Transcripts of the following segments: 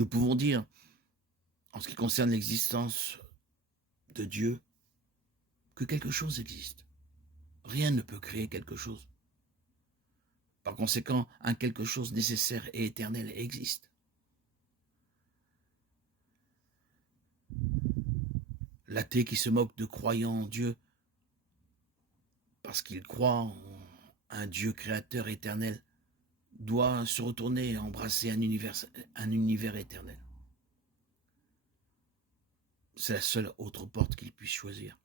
Nous pouvons dire, en ce qui concerne l'existence de Dieu, que quelque chose existe. Rien ne peut créer quelque chose. Par conséquent, un quelque chose nécessaire et éternel existe. L'athée qui se moque de croyants en Dieu parce qu'il croit en un Dieu créateur éternel doit se retourner et embrasser un univers éternel. C'est la seule autre porte qu'il puisse choisir.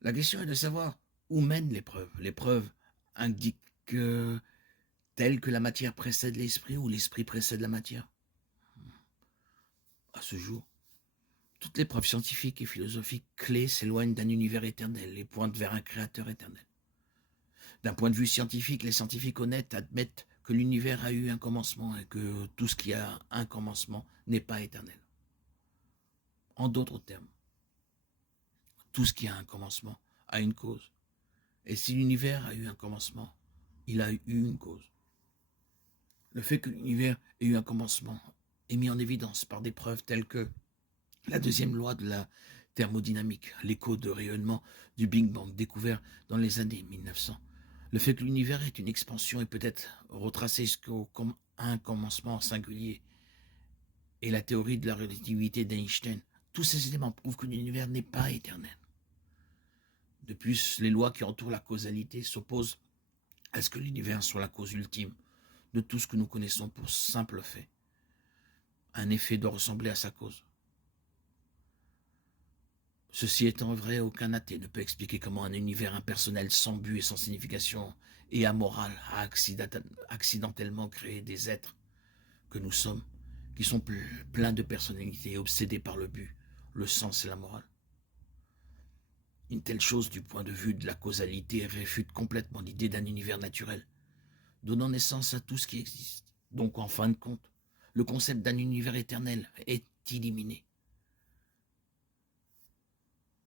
La question est de savoir où mène l'épreuve. L'épreuve indique telle que la matière précède l'esprit ou l'esprit précède la matière. À ce jour, toutes les preuves scientifiques et philosophiques clés s'éloignent d'un univers éternel et pointent vers un créateur éternel. D'un point de vue scientifique, les scientifiques honnêtes admettent que l'univers a eu un commencement et que tout ce qui a un commencement n'est pas éternel. En d'autres termes, tout ce qui a un commencement a une cause. Et si l'univers a eu un commencement, il a eu une cause. Le fait que l'univers ait eu un commencement est mis en évidence par des preuves telles que la deuxième loi de la thermodynamique, l'écho de rayonnement du Big Bang découvert dans les années 1900. Le fait que l'univers est une expansion et peut-être retracé jusqu'à un commencement singulier et la théorie de la relativité d'Einstein. Tous ces éléments prouvent que l'univers n'est pas éternel. De plus, les lois qui entourent la causalité s'opposent à ce que l'univers soit la cause ultime de tout ce que nous connaissons pour simple fait. Un effet doit ressembler à sa cause. Ceci étant vrai, aucun athée ne peut expliquer comment un univers impersonnel sans but et sans signification et amoral a accidentellement créé des êtres que nous sommes, qui sont pleins de personnalité et obsédés par le but, le sens et la morale. Une telle chose, du point de vue de la causalité, réfute complètement l'idée d'un univers naturel, donnant naissance à tout ce qui existe. Donc, en fin de compte, le concept d'un univers éternel est éliminé.